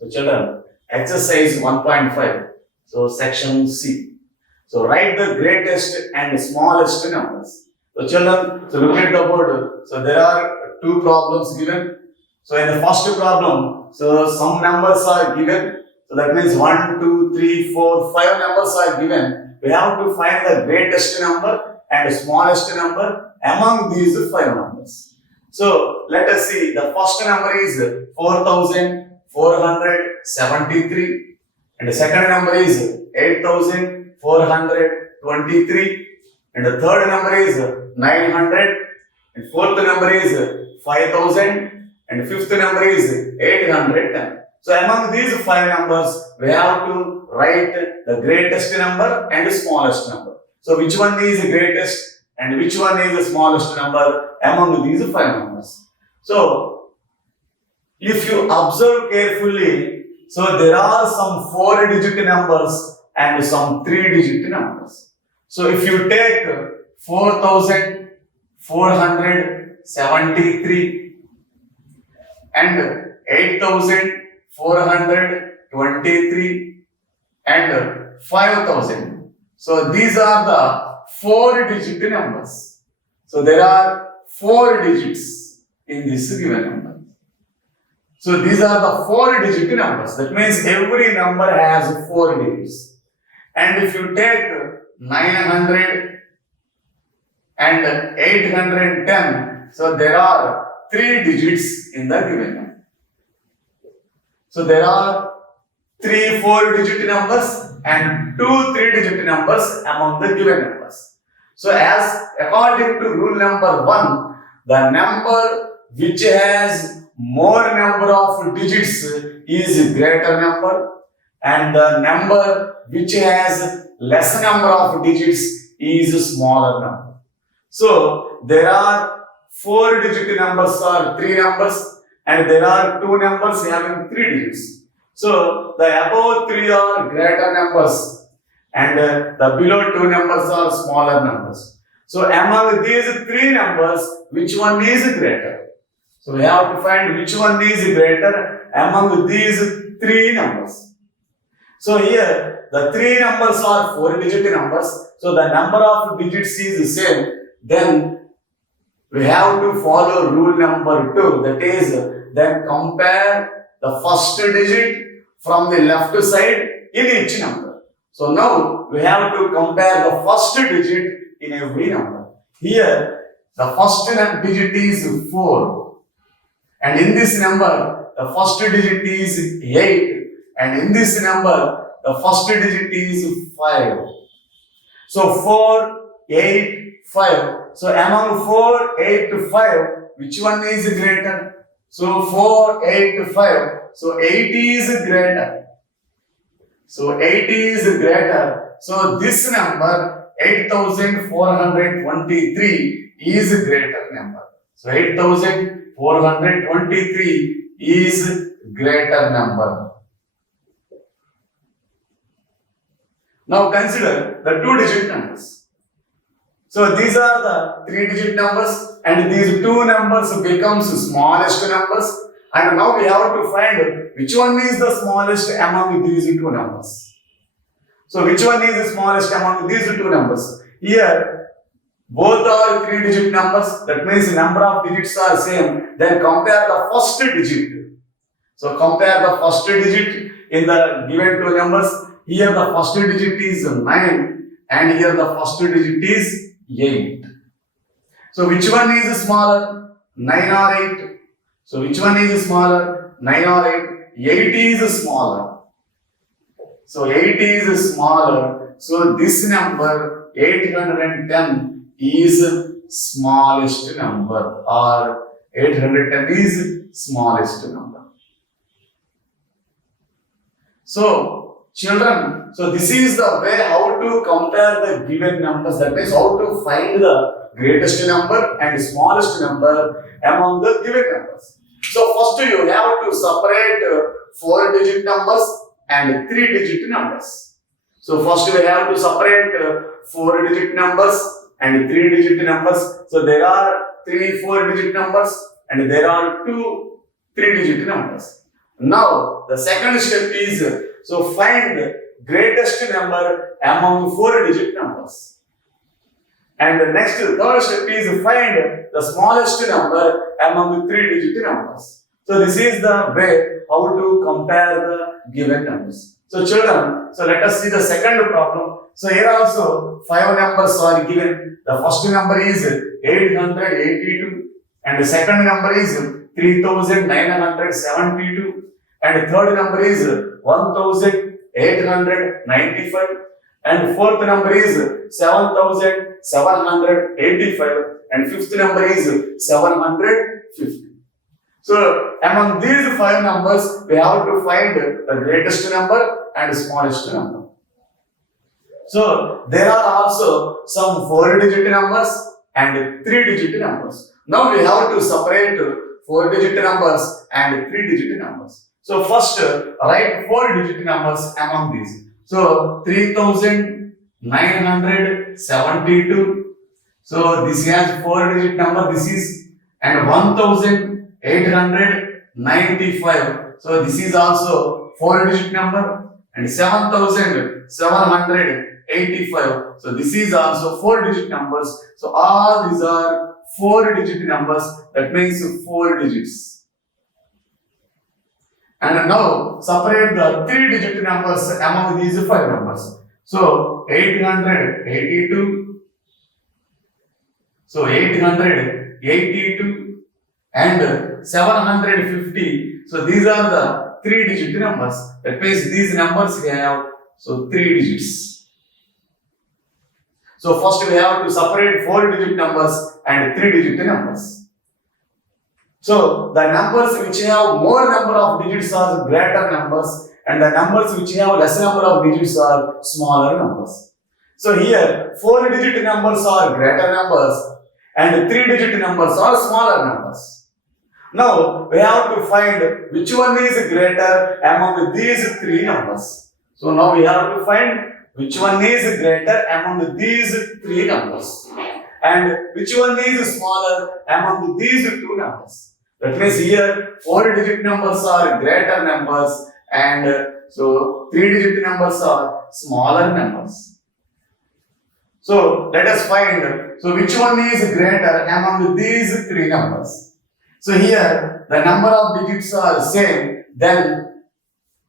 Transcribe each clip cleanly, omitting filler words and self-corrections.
So children, exercise 1.5. So section C. So write the greatest and smallest numbers. So children, so look at the board. So there are two problems given. So in the first problem, so some numbers are given. So that means 1, 2, 3, 4, 5 numbers are given. We have to find the greatest number and smallest number among these 5 numbers. So let us see. The first number is 4,473 and the second number is 8,423 and the third number is 900 and fourth number is 5,000 and fifth number is 810. So among these 5 numbers, we have to write the greatest number and the smallest number. So which one is the greatest and which one is the smallest number among these 5 numbers? So if you observe carefully, so there are some 4-digit numbers and some 3-digit numbers. So if you take 4,473 and 8,423 and 5,000. So these are the 4-digit numbers. So there are 4 digits in this given number. So these are the 4-digit numbers. That means every number has 4 digits. And if you take 900 and 810, so there are 3 digits in the given number. So there are 3 4-digit numbers and 2 3-digit numbers among the given numbers. So as according to rule number 1, the number which has more number of digits is greater number and the number which has less number of digits is smaller number. So there are 4-digit numbers or 3 numbers and there are 2 numbers having 3 digits. So the above 3 are greater numbers and the below 2 numbers are smaller numbers. So among these 3 numbers, which one is greater? So we have to find which one is greater among these 3 numbers. So here the 3 numbers are 4-digit numbers. So the number of digits is the same. Then we have to follow rule number 2. That is, then compare the first digit from the left side in each number. So now we have to compare the first digit in every number. Here the first digit is 4. And in this number, the first digit is 8. And in this number, the first digit is 5. So 4, 8, 5. So among 4, 8, 5, which one is greater? So 4, 8, 5. So 8 is greater. So 8 is greater. So this number 8,423 is greater number. So 8,423 is greater number. Now consider the 2-digit numbers. So these are the 3-digit numbers and these 2 numbers becomes smallest numbers. And now we have to find which one is the smallest among these 2 numbers. So which one is the smallest among these 2 numbers? Here both are 3-digit numbers. That means the number of digits are same. Then compare the first digit. So compare the first digit in the given 2 numbers. Here the first digit is 9 and here the first digit is 8. So which one is smaller? 9 or 8? So which one is smaller? 9 or 8? 8 is smaller. So 8 is smaller. So this number 810 is smallest number or 810 is smallest number. So children, so this is the way how to compare the given numbers. That means how to find the greatest number and smallest number among the given numbers. So first you have to separate 4-digit numbers and 3-digit numbers. So first we have to separate 4-digit numbers and 3-digit numbers. So there are 3 4-digit numbers and there are 2 3-digit numbers. Now the second step is so find the greatest number among 4-digit numbers. And the next third step is find the smallest number among the 3-digit numbers. So this is the way how to compare the given numbers. So children, so let us see the second problem. So here also 5 numbers are given. The first number is 882 and the second number is 3972 and the third number is 1895 and fourth number is 7785 and fifth number is 750. So among these 5 numbers, we have to find the greatest number and smallest number. So there are also some 4-digit numbers and 3-digit numbers. Now we have to separate 4-digit numbers and 3-digit numbers. So first write 4-digit numbers among these. So 3972. So this has 4-digit number. This is and 1895. So this is also 4-digit number and 7785. So this is also 4-digit numbers. So all these are 4-digit numbers. That means 4 digits. And now separate the 3-digit numbers among these 5 numbers. So 882. So 882 and 750. So these are the 3-digit numbers. That means these numbers have 3 digits. So first we have to separate 4-digit numbers and 3-digit numbers. So the numbers which have more number of digits are greater numbers and the numbers which have less number of digits are smaller numbers. So here 4-digit numbers are greater numbers and 3-digit numbers are smaller numbers. Now we have to find which one is greater among these 3 numbers. So now we have to find which one is greater among these 3 numbers and which one is smaller among these 2 numbers. That means here 4-digit numbers are greater numbers and so 3-digit numbers are smaller numbers. So let us find so which one is greater among these 3 numbers. So here the number of digits are same, then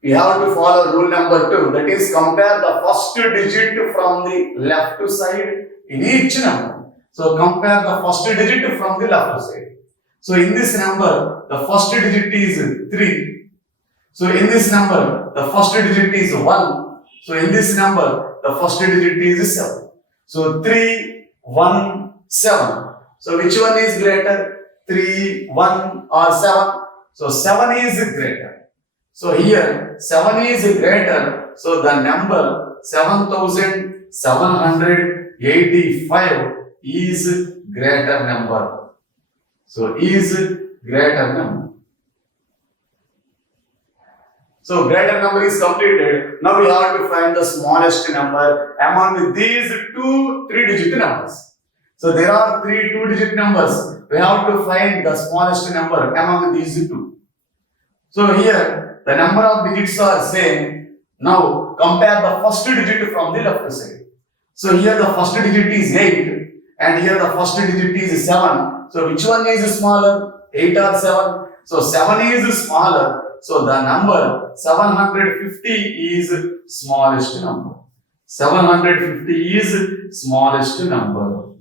we have to follow rule number 2, that is compare the first digit from the left side in each number. So compare the first digit from the left side. So in this number the first digit is 3. So in this number the first digit is 1. So in this number the first digit is 7. So 3, 1, 7. So which one is greater? 3, 1 or 7? So 7 is greater. So here 7 is greater. So the number 7785 is greater number. So is greater number. So greater number is completed. Now we have to find the smallest number among these 2 3-digit numbers. So there are 3 2-digit numbers. We have to find the smallest number among these 2. So here the number of digits are same. Now compare the first digit from the left side. So here the first digit is 8 and here the first digit is 7. So which one is smaller? 8 or 7? So 7 is smaller. So the number 750 is smallest number. 750 is smallest number.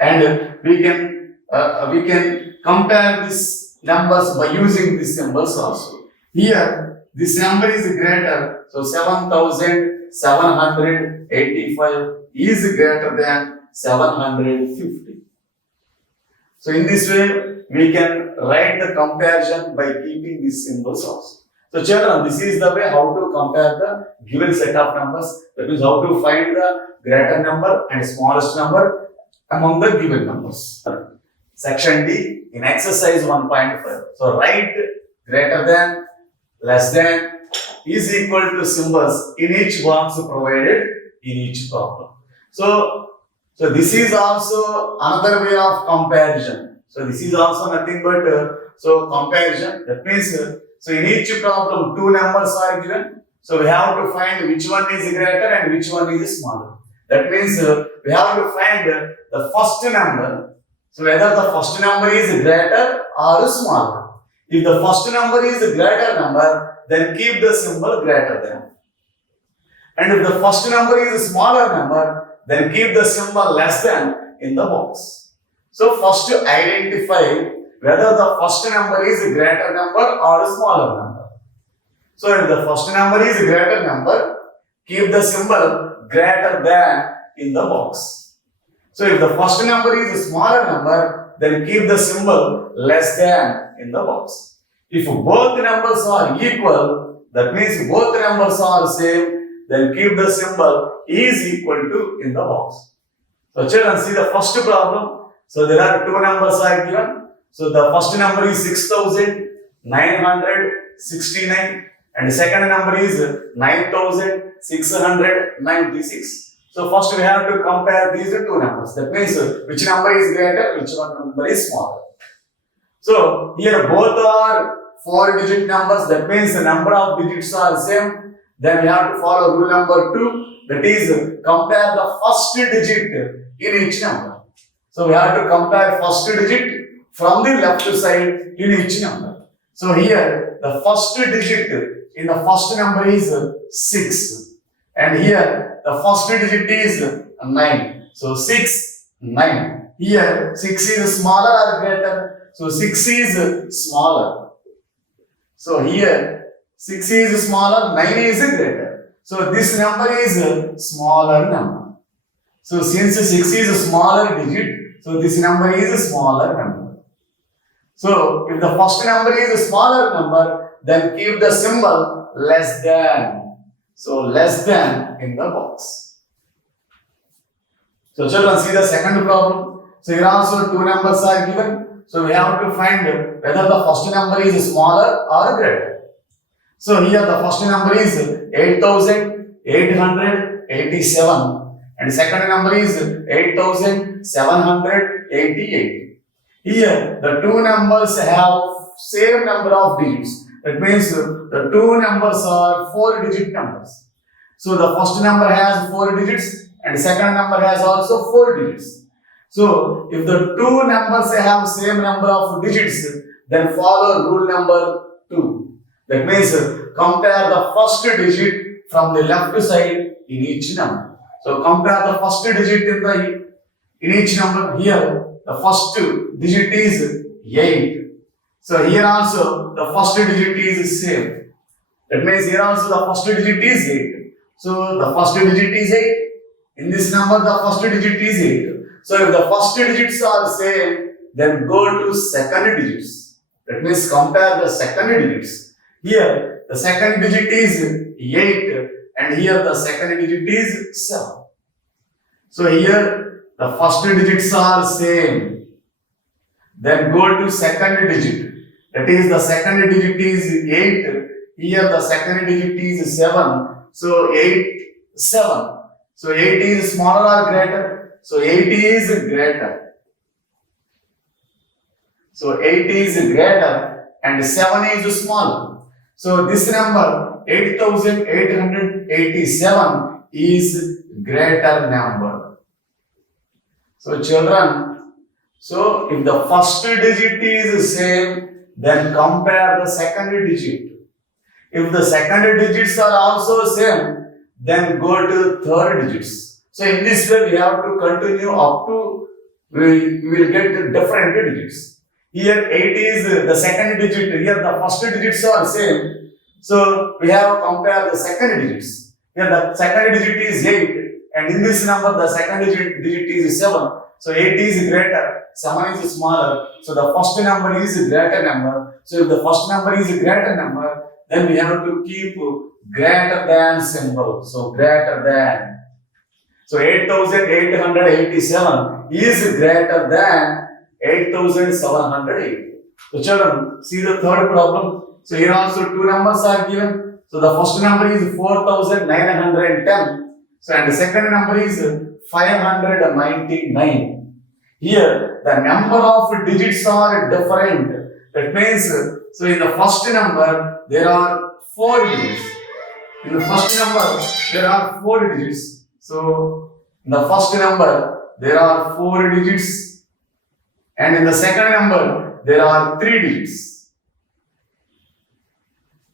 And we can compare these numbers by using these numbers also. Here this number is greater. So 7785 is greater than 750. So in this way, we can write the comparison by keeping these symbols also. So children, this is the way how to compare the given set of numbers. That means how to find the greater number and smallest number among the given numbers. Section D in exercise 1.5. So write greater than, less than, is equal to symbols in each box provided in each problem. So this is also another way of comparison. So this is also nothing but So comparison, that means, so in each problem, two numbers are given. So we have to find which one is greater and which one is smaller. That means we have to find the first number. So whether the first number is greater or smaller. If the first number is a greater number, then keep the symbol greater than. And if the first number is a smaller number, then keep the symbol less than in the box. So first to identify whether the first number is a greater number or a smaller number. So if the first number is a greater number, keep the symbol greater than in the box. So if the first number is a smaller number, then keep the symbol less than in the box. If both numbers are equal, that means both numbers are same, then keep the symbol is equal to in the box. So children, see the first problem. So there are two numbers are given. So the first number is 6,969 and the second number is 9,696. So first we have to compare these two numbers. That means which number is greater, which one number is smaller. So here both are 4-digit numbers. That means the number of digits are same. Then we have to follow rule number 2. That is compare the first digit in each number. So we have to compare first digit from the left side in each number. So here the first digit in the first number is 6. And here the first digit is 9. So 6, 9. Here 6 is smaller or greater. So 6 is smaller. So here 6 is smaller, 9 is greater. So this number is a smaller number. So since 6 is a smaller digit, so this number is a smaller number. So if the first number is a smaller number, then keep the symbol less than. So less than in the box. So children, see the second problem. So here also two numbers are given. So we have to find whether the first number is smaller or greater. So here the first number is 8,887 and second number is 8,788. Here the two numbers have same number of digits. That means the two numbers are 4-digit numbers. So the first number has 4 digits and second number has also 4 digits. So if the two numbers have same number of digits, then follow rule number 2. That means compare the first digit from the left side in each number. So compare the first digit in each number. Here the first digit is 8. So here also the first digit is same. That means here also the first digit is 8. So the first digit is 8. In this number the first digit is 8. So if the first digits are same, then go to second digits. That means compare the second digits. Here the second digit is 8 and here the second digit is 7. So here the first digits are same. Then go to second digit. That is the second digit is 8. Here the second digit is 7. So 8, 7. So 8 is smaller or greater? So 8 is greater. So 8 is greater and 7 is smaller. So this number 8,887 is greater number. So children, so if the first digit is same, then compare the second digit. If the second digits are also same, then go to third digits. So in this way we have to continue up to, we will get different digits. Here 8 is the second digit, here the first digits are same. So we have compare the second digits. Here the second digit is 8 and in this number the second digit is 7. So 8 is greater, 7 is smaller. So the first number is a greater number. So if the first number is a greater number, then we have to keep greater than symbol. So greater than. So 8,887 is greater than 8,780. So children, see the third problem. So here also two numbers are given. So the first number is 4,910. So and the second number is 599. Here the number of digits are different. That means, so in the first number, there are 4 digits. In the first number, there are 4 digits. So, in the first number, there are 4 digits. And in the second number, there are 3 digits.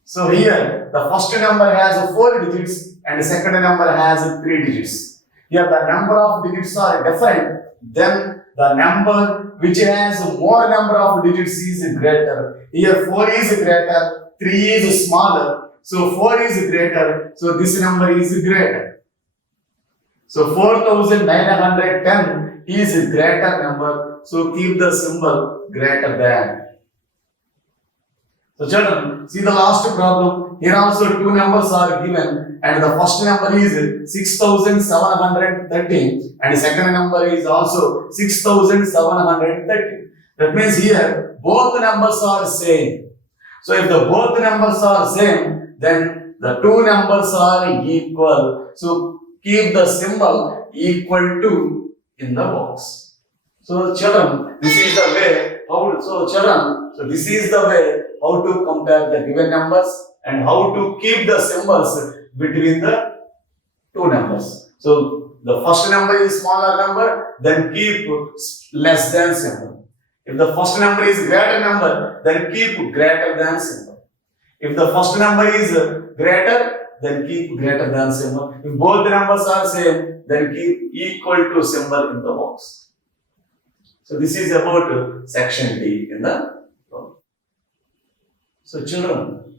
So here, the first number has 4 digits and the second number has 3 digits. Here, the number of digits are different, then the number which has more number of digits is greater. Here 4 is greater, 3 is smaller. So 4 is greater, so this number is greater. So 4910 is a greater number, so keep the symbol greater than. So children, see the last problem. Here also 2 numbers are given and the first number is 6730 and the second number is also 6730. That means here both numbers are same. So if the both numbers are same, then the 2 numbers are equal. So keep the symbol equal to in the box. So children, this is the way how this is the way how to compare the given numbers and how to keep the symbols between the 2 numbers. So the first number is smaller number, then keep less than symbol. If the first number is greater number, then keep greater than symbol. If the first number is greater, then keep greater than symbol. If both numbers are same, then keep equal to symbol in the box. So this is about section D in the problem. So children,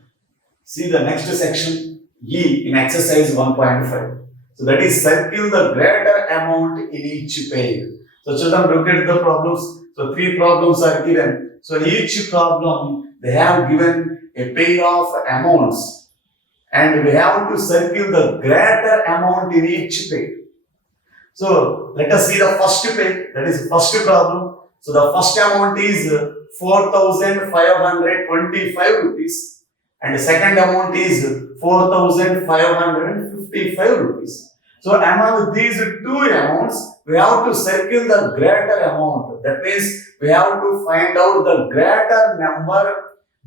see the next section E in exercise 1.5. So that is circle the greater amount in each pair. So children, look at the problems. So 3 problems are given. So each problem they have given a pair of amounts and we have to circle the greater amount in each pair. So let us see the first pair, that is first problem. So the first amount is 4525 rupees and the second amount is 4555 rupees. So among these 2 amounts, we have to circle the greater amount. That means we have to find out the greater number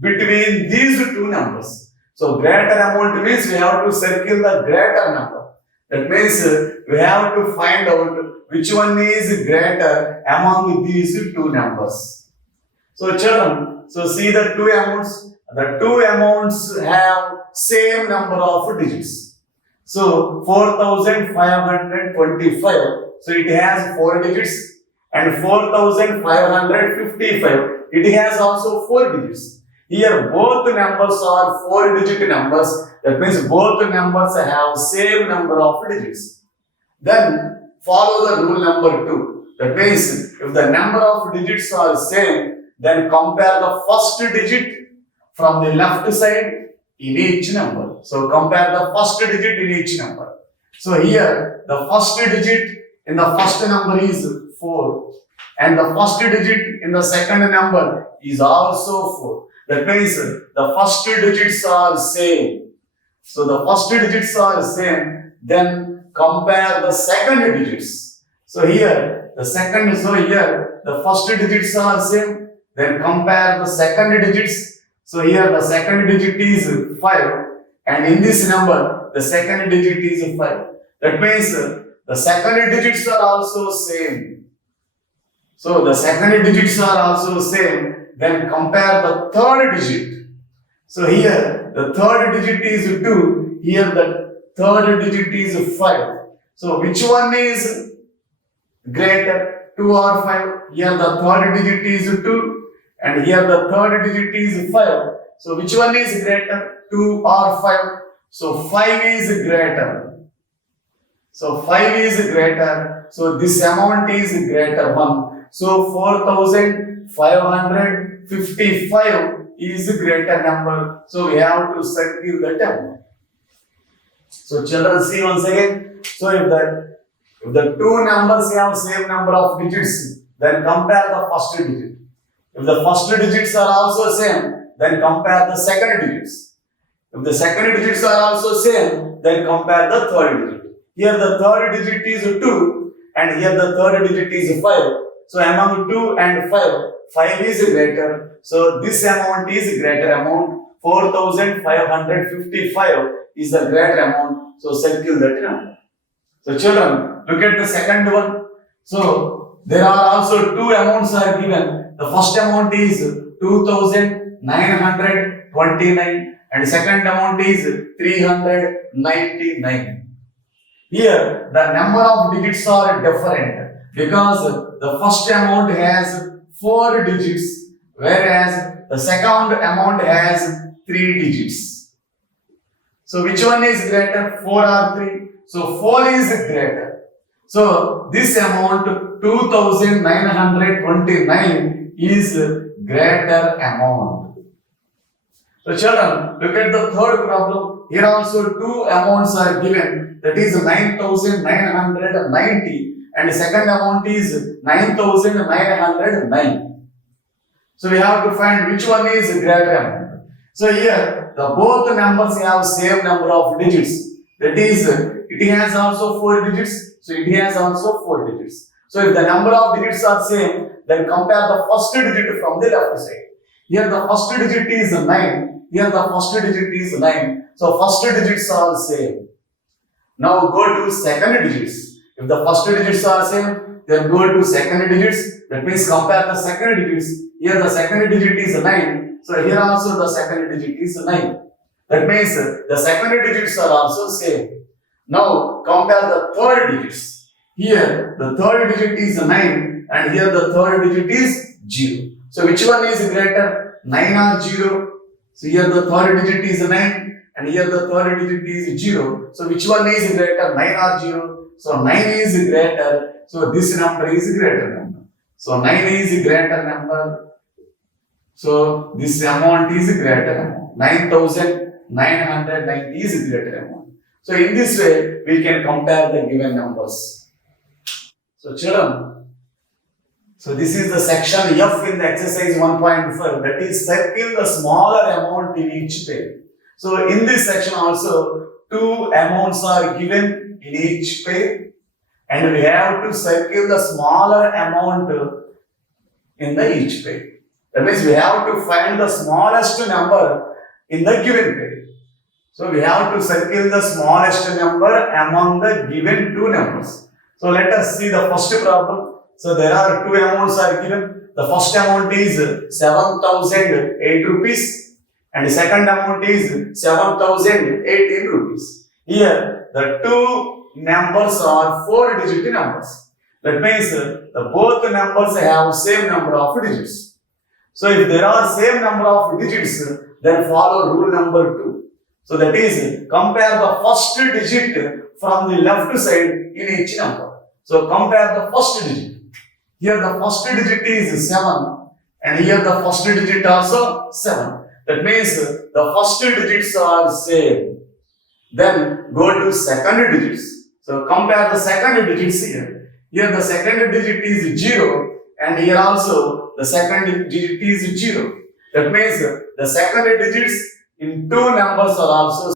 between these 2 numbers. So greater amount means we have to circle the greater number. That means we have to find out which one is greater among these 2 numbers. So children, so see the 2 amounts. The 2 amounts have same number of digits. So 4525, so it has 4 digits and 4555, it has also 4 digits. Here both numbers are 4-digit numbers. That means both numbers have same number of digits. Then follow the rule number 2. That means if the number of digits are same, then compare the first digit from the left side in each number. So compare the first digit in each number. So here the first digit in the first number is 4 and the first digit in the second number is also 4. That means the first digits are same. So the first digits are same, then compare the second digits. So here the first digits are same, then compare the second digits. So here the second digit is 5 and in this number the second digit is 5. That means the second digits are also same. So the second digits are also same, then compare the third digit. So here the third digit is 2, here the third digit is 5. So which one is greater, 2 or 5? Here the third digit is 2 and here the third digit is 5. So which one is greater, 2 or 5? So 5 is greater. So 5 is greater. So this amount is greater one. So 4555 is a greater number. So we have to circle that amount. So children, see once again. So if the 2 numbers have same number of digits, then compare the first digit. If the first digits are also same, then compare the second digits. If the second digits are also same, then compare the third digit. Here the third digit is 2 and here the third digit is 5. So among 2 and 5, 5 is greater. So this amount is greater amount. 4,555 is the greater amount. So circle that number. So children, look at the second one. So there are also two amounts are given. The first amount is 2,929 and second amount is 399. Here the number of digits are different because the first amount has 4 digits whereas the second amount has 3 digits. So which one is greater, 4 or 3? So 4 is greater. So this amount 2,929 is greater amount. So children, look at the third problem. Here also two amounts are given. That is 9,990 and the second amount is 9,909. So we have to find which one is greater amount. So here the both numbers have same number of digits. That is, it has also 4 digits. So it has also 4 digits. So if the number of digits are same, then compare the first digit from the left side. Here the first digit is 9. Here the first digit is 9. So first digits are same. Now go to second digits. If the first digits are same, then go to second digits. That means compare the second digits. Here the second digit is 9. So here also the second digit is 9. That means the second digits are also same. Now compare the third digits. Here the third digit is 9 and here the third digit is 0. So which one is greater? 9 or 0? So here the third digit is 9 and here the third digit is 0. So which one is greater? 9 or 0? So 9 is greater. So this number is greater number. So 9 is greater number. So this amount is greater amount. 9,990 is greater amount. So in this way, we can compare the given numbers. So children, so this is the section F in the exercise 1.4, that is circle the smaller amount in each page. So in this section also, two amounts are given in each page and we have to circle the smaller amount in the each page. That means we have to find the smallest number in the given page. So we have to circle the smallest number among the given two numbers. So let us see the first problem. So there are two amounts are given. The first amount is 7,008 rupees and the second amount is 7,018 rupees. Here the two numbers are 4-digit numbers. That means the both numbers have same number of digits. So if there are same number of digits, then follow rule number 2. So that is, compare the first digit from the left side in each number. So compare the first digit. Here the first digit is 7 and here the first digit also 7. That means the first digits are same. Then go to second digits. So compare the second digits here. Here the second digit is 0 and here also the second digit is 0. That means the second digits in two numbers are also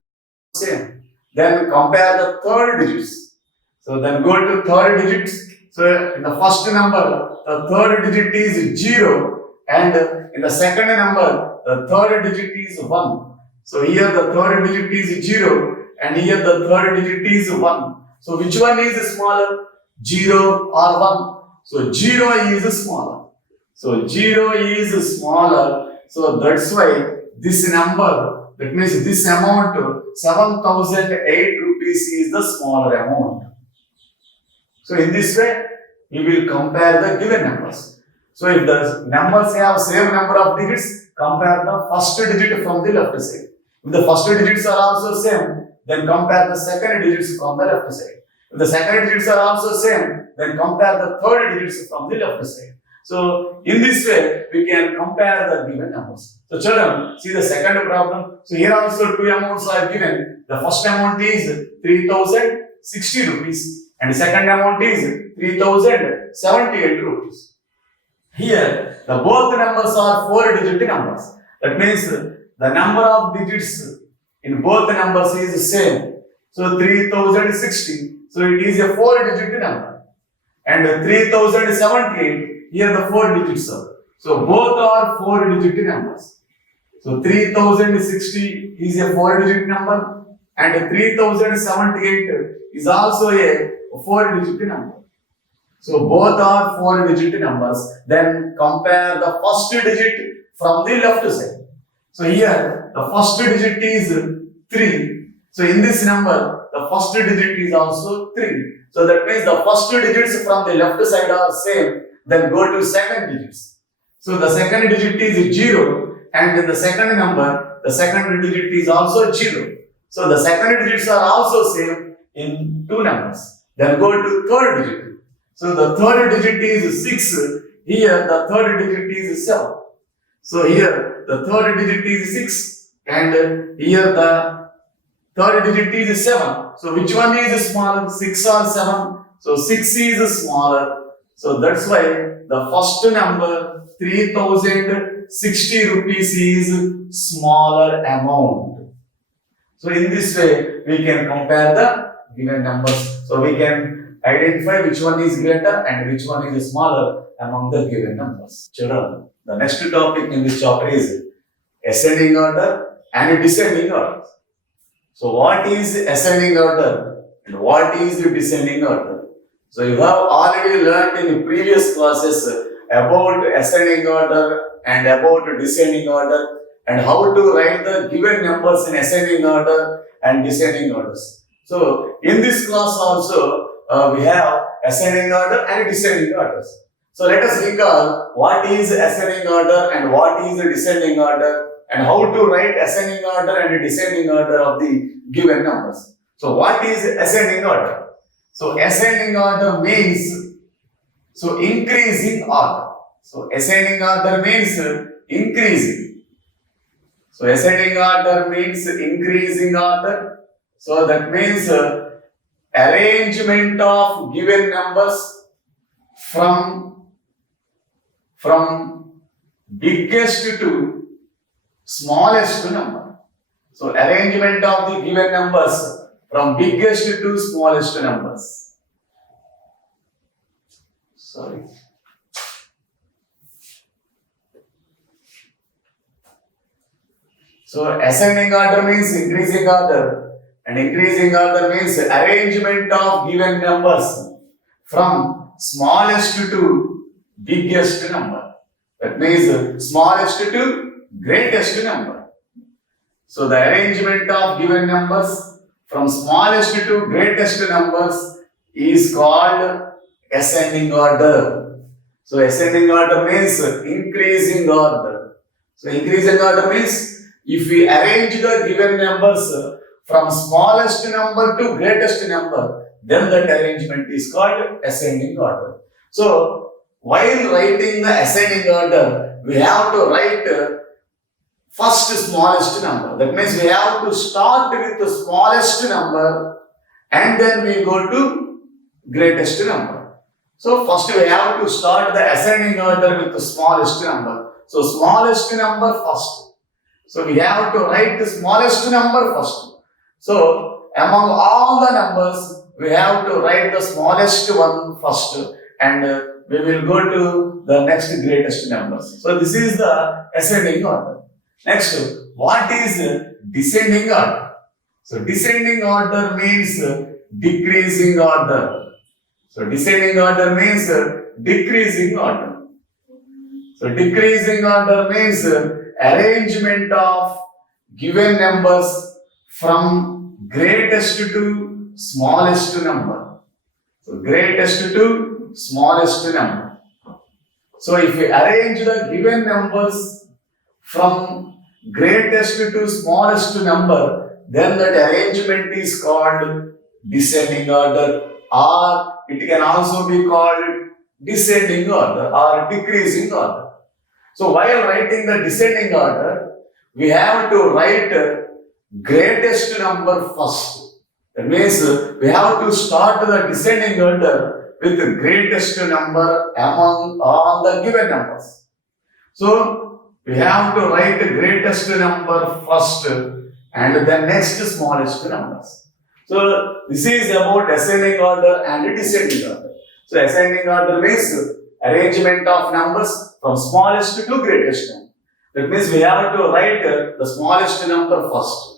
same. Then compare the third digits. So then go to third digits. So in the first number, the third digit is 0 and in the second number, the third digit is 1. So here the third digit is 0 and here the third digit is 1. So which one is smaller? 0 or 1? So 0 is smaller. So 0 is smaller. So that's why this number, that means this amount, 7,008 rupees is the smaller amount. So in this way, we will compare the given numbers. So if the numbers have same number of digits, compare the first digit from the left side. If the first digits are also same, then compare the second digits from the left side. If the second digits are also same, then compare the third digits from the left side. So in this way, we can compare the given numbers. So children, see the second problem. So here also two amounts are given. The first amount is 3,060 rupees and the second amount is 3,078 rupees. Here, the both numbers are 4-digit numbers. That means the number of digits in both numbers is same. So 3,060. So it is a 4-digit number. And 3,078. Here the 4 digits are. So both are 4-digit numbers. So 3060 is a 4-digit number and 3078 is also a 4-digit number. So both are 4-digit numbers. Then compare the first digit from the left side. So here the first digit is 3. So in this number the first digit is also 3. So that means the first digits from the left side are same. Then go to second digits. So the second digit is 0 and in the second number the second digit is also 0. So the second digits are also same in two numbers. Then go to third digit. So the third digit is 6. Here the third digit is 7. So here the third digit is 6 and here the third digit is 7. So which one is smaller, 6 or 7? So 6 is smaller. So that's why the first number 3060 rupees is smaller amount. So in this way we can compare the given numbers. So we can identify which one is greater and which one is smaller among the given numbers. Children, the next topic in this chapter is ascending order and descending order. So what is ascending order and what is descending order? So you have already learned in previous classes about ascending order and about descending order and how to write the given numbers in ascending order and descending orders. So in this class also we have ascending order and descending orders. So let us recall what is ascending order and what is descending order and how to write ascending order and descending order of the given numbers. So what is ascending order? So ascending order means increasing order. So ascending order means increasing. So ascending order means increasing order. So that means arrangement of given numbers from biggest to smallest number. So arrangement of the given numbers from biggest to smallest numbers. Sorry. So ascending order means increasing order and increasing order means arrangement of given numbers from smallest to biggest number. That means smallest to greatest number. So the arrangement of given numbers from smallest to greatest numbers is called ascending order. So ascending order means increasing order. So increasing order means if we arrange the given numbers from smallest number to greatest number, then that arrangement is called ascending order. So while writing the ascending order, we have to write first smallest number. That means we have to start with the smallest number and then we go to greatest number. So first we have to start the ascending order with the smallest number. So smallest number first. So we have to write the smallest number first. So among all the numbers, we have to write the smallest one first and we will go to the next greatest numbers. So this is the ascending order. Next, what is descending order? So descending order means decreasing order. So descending order means decreasing order. So decreasing order means arrangement of given numbers from greatest to smallest number. So greatest to smallest number. So if we arrange the given numbers from greatest to smallest number, then that arrangement is called descending order, or it can also be called descending order or decreasing order. So while writing the descending order, we have to write greatest number first. That means we have to start the descending order with the greatest number among all the given numbers. So we have to write the greatest number first and then next smallest numbers. So this is about ascending order and descending order. So ascending order means arrangement of numbers from smallest to greatest number. That means we have to write the smallest number first.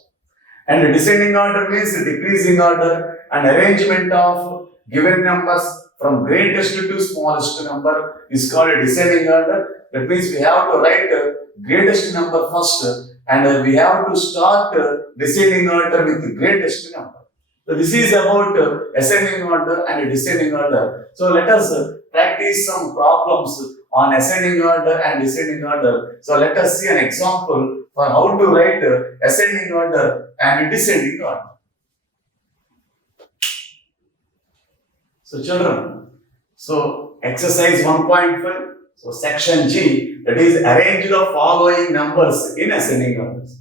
And descending order means decreasing order, and arrangement of given numbers from greatest to smallest number is called descending order. That means we have to write greatest number first, and we have to start descending order with the greatest number. So this is about ascending order and descending order. So let us practice some problems on ascending order and descending order. So let us see an example for how to write ascending order and descending order. So children, so exercise 1.5, so section G, that is arrange the following numbers in ascending orders.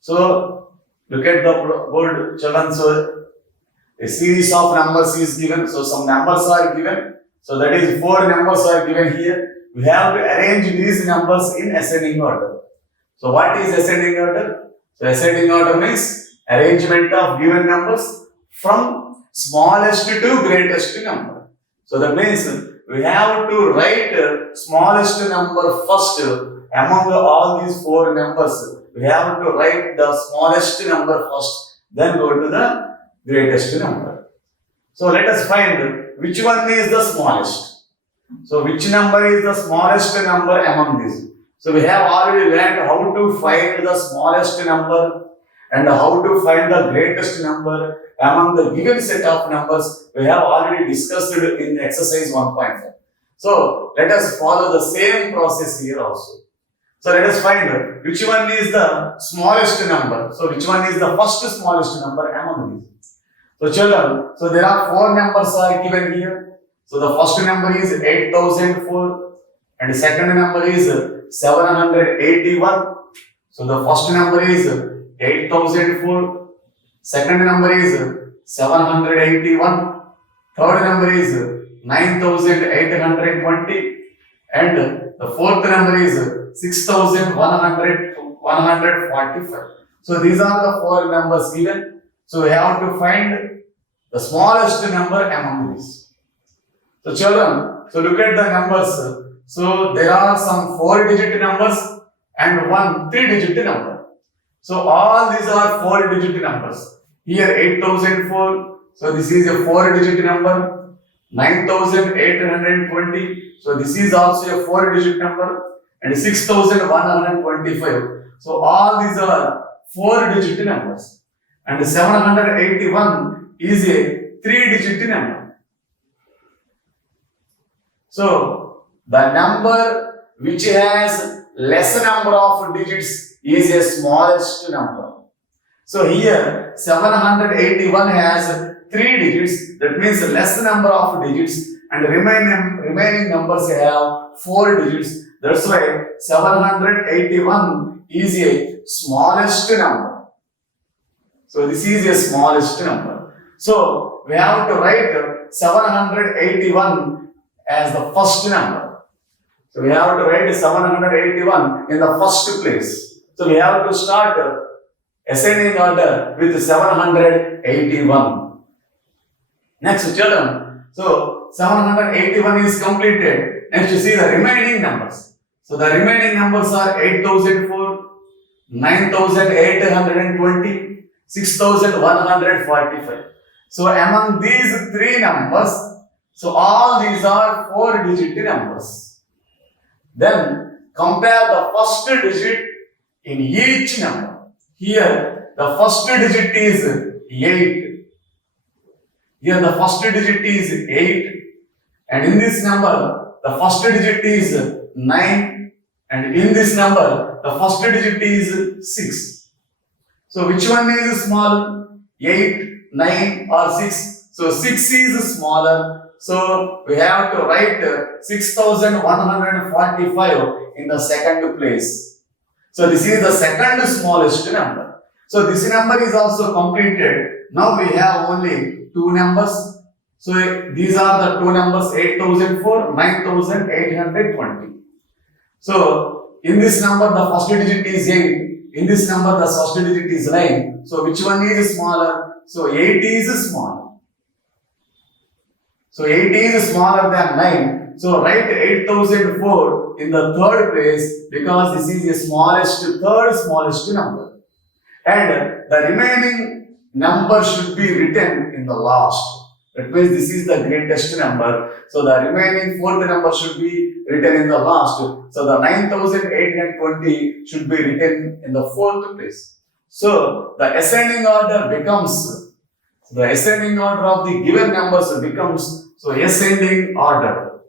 So look at the board, children. So a series of numbers is given, so some numbers are given, so that is 4 numbers are given here. We have to arrange these numbers in ascending order. So what is ascending order? So ascending order means arrangement of given numbers from smallest to greatest number. So that means we have to write smallest number first among all these 4 numbers. We have to write the smallest number first, then go to the greatest number. So let us find which one is the smallest. So which number is the smallest number among these? So we have already learned how to find the smallest number and how to find the greatest number among the given set of numbers. We have already discussed it in exercise 1.5. So let us follow the same process here also. So let us find which one is the smallest number. So which one is the first smallest number among these? So children, so there are 4 numbers are given here. So the first number is 8004 and the second number is 781. So the first number is 8004, second number is 781, third number is 9820, and the fourth number is 6145. So these are the 4 numbers given. So we have to find the smallest number among these. So children, so look at the numbers. So there are some 4-digit numbers and one 3-digit number. So all these are 4-digit numbers. Here 8004, so this is a 4-digit number. 9820, so this is also a 4-digit number. And 6125. So all these are 4-digit numbers. And 781 is a 3-digit number. So the number which has less number of digits is a smallest number. So here 781 has 3 digits, that means less number of digits, and remaining numbers have 4 digits. That's why 781 is a smallest number. So this is a smallest number. So we have to write 781 as the first number. So we have to write 781 in the first place. So we have to start ascending order with 781. Next children, so 781 is completed. Next you see the remaining numbers. So the remaining numbers are 8004, 9820, 6145. So among these 3 numbers, so all these are 4-digit numbers. Then compare the first digit in each number. Here the first digit is 8. Here the first digit is 8. And in this number, the first digit is 9. And in this number, the first digit is 6. So which one is small? 8, 9 or 6? So 6 is smaller. So we have to write 6145 in the second place. So this is the second smallest number. So this number is also completed. Now we have only 2 numbers. So these are the 2 numbers, 8004, 9820. So in this number the first digit is 8. In this number the first digit is 9. So which one is smaller? So 8 is smaller. So 8 is smaller than 9. so write 8004 in the third place because this is the third smallest number. And the remaining number should be written in the last. That means this is the greatest number. So the remaining fourth number should be written in the last. So the 9820 should be written in the fourth place. So the ascending order becomes, the ascending order of the given numbers becomes, so ascending order.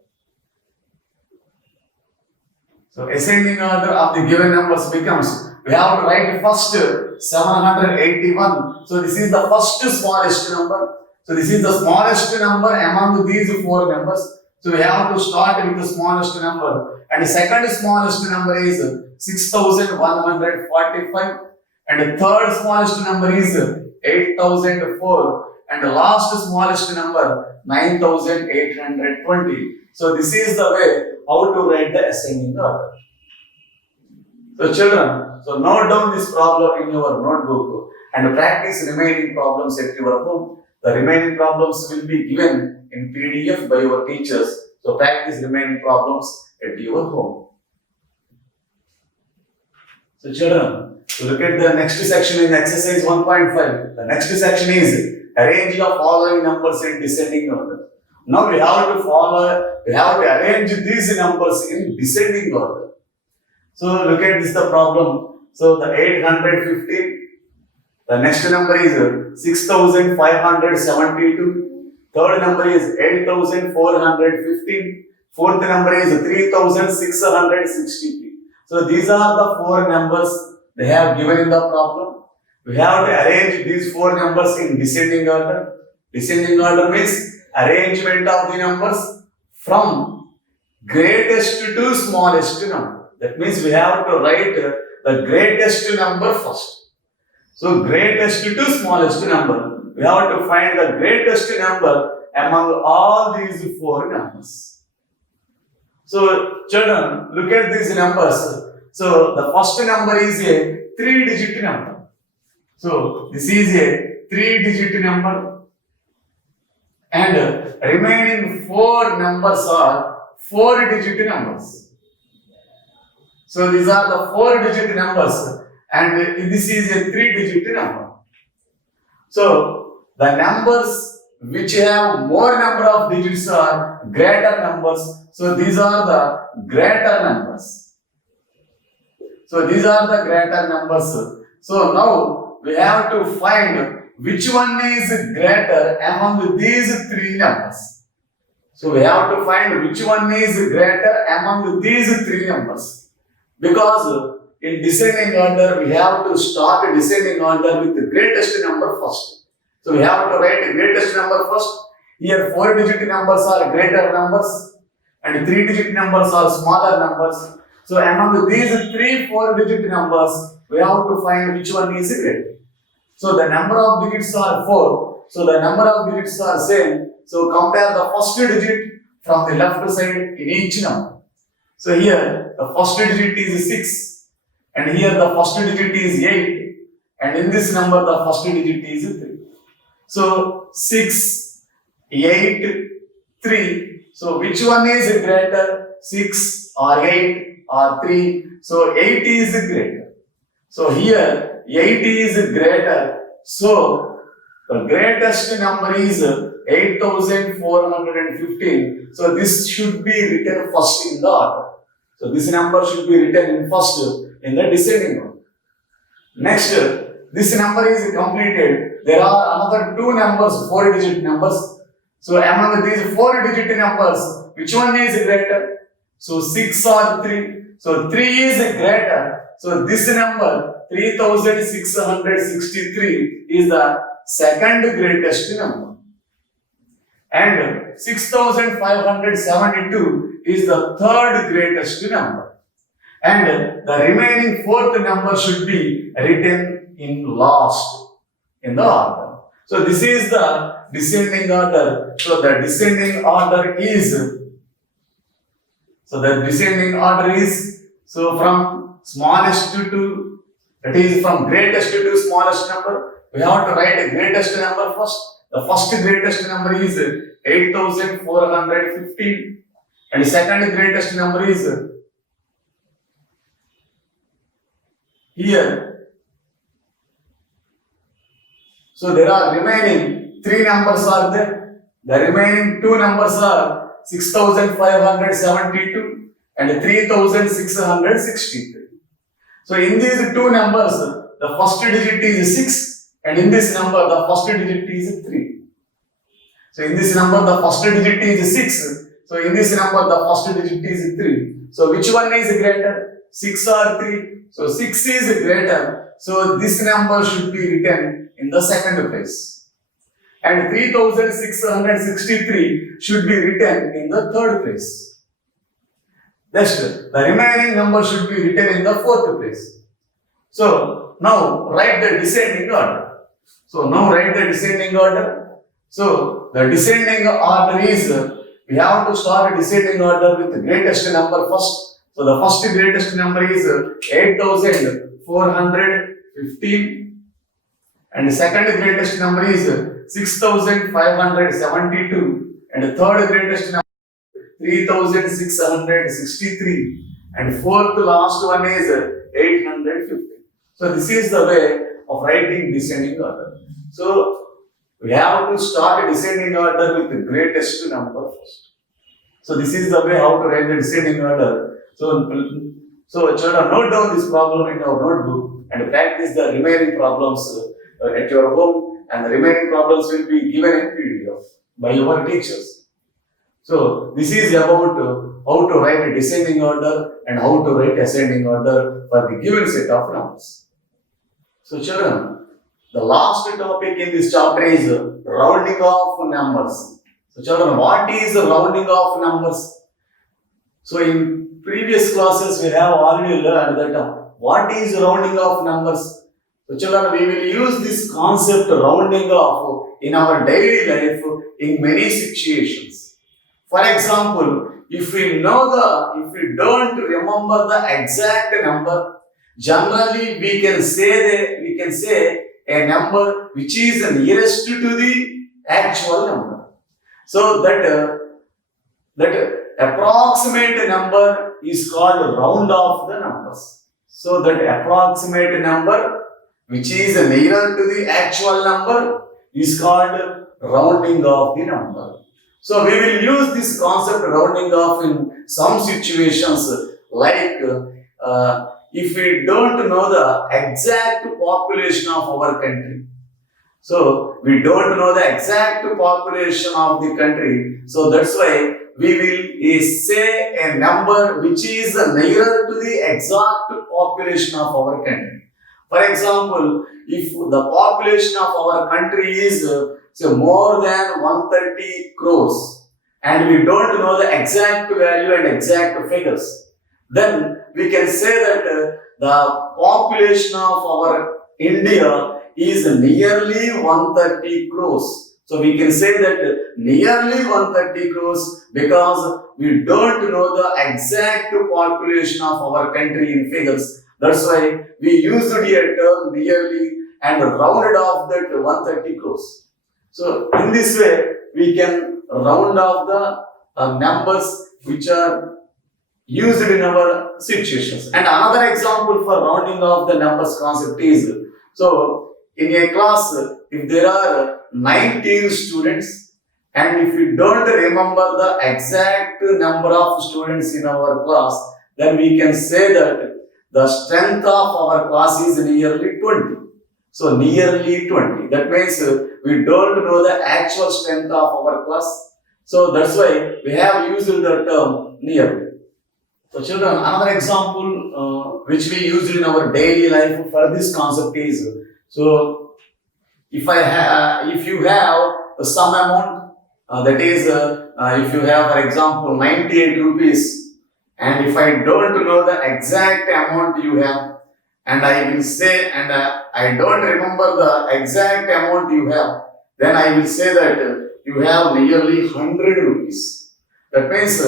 So ascending order of the given numbers becomes, we have to write first 781. So this is the first smallest number. So this is the smallest number among these four numbers. So we have to start with the smallest number. And the second smallest number is 6145. And the third smallest number is 8004. And the last smallest number 9820. So this is the way how to write the ascending order. So children, so note down this problem in your notebook and practice remaining problems at your home. The remaining problems will be given in PDF by your teachers. So practice remaining problems at your home. So children, to look at the next section in exercise 1.5. The next section is arrange the following numbers in descending order. Now we have to arrange these numbers in descending order. So look at this the problem. So the 815. The next number is 6572. Third number is 8415. Fourth number is 3663. So these are the four numbers they have given in the problem. We have to arrange these four numbers in descending order. Descending order means arrangement of the numbers from greatest to smallest number. That means we have to write the greatest number first. So greatest to smallest number. We have to find the greatest number among all these four numbers. So children, look at these numbers. So the first number is a 3-digit number. So this is a 3-digit number. And remaining four numbers are 4-digit numbers. So these are the 4-digit numbers. And this is a 3-digit number. So the numbers which have more number of digits are greater numbers. So these are the greater numbers. So these are the greater numbers. So now we have to find which one is greater among these three numbers. So we have to find which one is greater among these three numbers. Because in descending order, we have to start descending order with the greatest number first. So we have to write the greatest number first. Here 4-digit numbers are greater numbers and 3-digit numbers are smaller numbers. So among these 4-digit numbers, we have to find which one is greater. So the number of digits are 4. So the number of digits are same. So compare the first digit from the left side in each number. So here the first digit is 6. And here the first digit is 8. And in this number the first digit is 3. So 6, 8, 3. So which one is greater? 6 or 8 or 3? So 8 is greater. So here 8 is greater. So the greatest number is 8415. So this should be written first in the order. So this number should be written in first in the descending order. Next, this number is completed. There are another two numbers, 4-digit numbers. So among these 4-digit numbers, which one is greater? So 6 or 3. So 3 is greater. So this number 3663 is the second greatest number. And 6572 is the third greatest number. And the remaining fourth number should be written in last in the order. So this is the descending order. So the descending order is, so from smallest to, that is from greatest to smallest number. We have to write a greatest number first. The first greatest number is 8415. And the second greatest number is here. So there are remaining 3 numbers are there. The remaining 2 numbers are 6572 and 3663. So in these 2 numbers, the first digit is 6 and in this number the first digit is 3. So in this number the first digit is 6. So in this number the first digit is 3. So which one is greater? 6 or 3? So 6 is greater. So this number should be written in the second place. And 3663 should be written in the third place. Next, the remaining number should be written in the fourth place. So now write the descending order. So the descending order is, we have to start descending order with the greatest number first. So the first greatest number is 8415 and the second greatest number is 6572 and the third greatest number 3663 and fourth last one is 850. So this is the way of writing descending order. So we have to start descending order with the greatest number first. So this is the way how to write the descending order. So children, note down this problem in our notebook and practice the remaining problems at your home, and the remaining problems will be given in PDF by your teachers. So this is about how to write a descending order and how to write ascending order for the given set of numbers. So children, the last topic in this chapter is rounding off numbers. So children, what is rounding off numbers? So in previous classes we have already learned that what is rounding off numbers. So children, we will use this concept rounding off in our daily life in many situations. For example, if we don't remember the exact number, generally we can say a number which is nearest to the actual number. So that approximate number is called round off the numbers. So that approximate number which is nearer to the actual number is called rounding off the number. So we will use this concept rounding off in some situations, like if we don't know the exact population of our country. So we don't know the exact population of the country. So that's why we will say a number which is nearer to the exact population of our country. For example, if the population of our country is more than 130 crores and we don't know the exact value and exact figures, then we can say that the population of our India is nearly 130 crores. So we can say that nearly 130 crores because we don't know the exact population of our country in figures. That's why we used the term nearly and rounded off that 130 crores. So in this way, we can round off the numbers which are used in our situations. And another example for rounding off the numbers concept is, so in a class, if there are 19 students and if we don't remember the exact number of students in our class, then we can say that the strength of our class is nearly 20. So nearly 20. That means we don't know the actual strength of our class. So that's why we have used the term nearly. So children, another example which we used in our daily life for this concept is, so if you have some amount, that is if you have, for example, 98 rupees, and if I don't know the exact amount you have, and I will say, and I don't remember the exact amount you have, then I will say that you have nearly 100 rupees. That means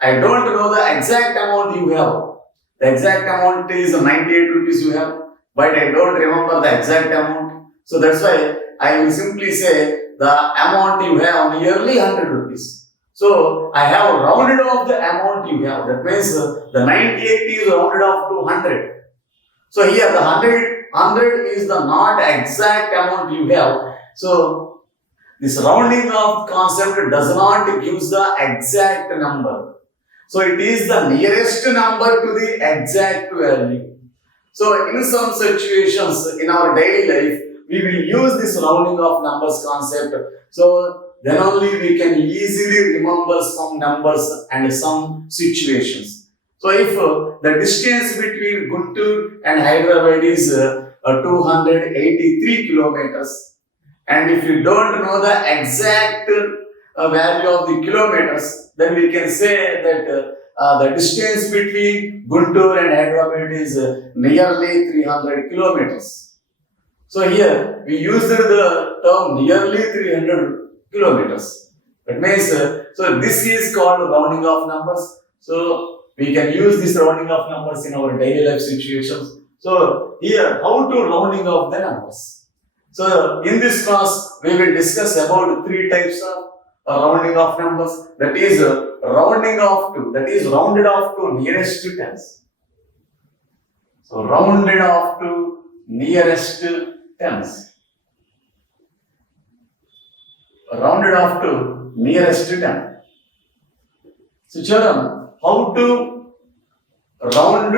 I don't know the exact amount you have. The exact amount is 98 rupees you have, but I don't remember the exact amount. So that's why I will simply say the amount you have nearly 100 rupees. So I have rounded off the amount you have. That means the 98 is rounded off to 100. So here the 100 is the not exact amount you have. So this rounding off concept does not give the exact number. So it is the nearest number to the exact value. So in some situations in our daily life, we will use this rounding of numbers concept. So then only we can easily remember some numbers and some situations. So if the distance between Guntur and Hyderabad is 283 kilometers, and if you don't know the exact value of the kilometers, then we can say that the distance between Guntur and Hyderabad is nearly 300 kilometers. So here we used the term nearly 300 kilometers. That means, so this is called rounding off numbers. So we can use this rounding off numbers in our daily life situations. So here, how to rounding off the numbers. So in this class, we will discuss about 3 types of rounding off numbers. That is rounding off to, that is rounded off to nearest to tens. So rounded off to nearest tens. Rounded off to nearest to 10. So children, how to round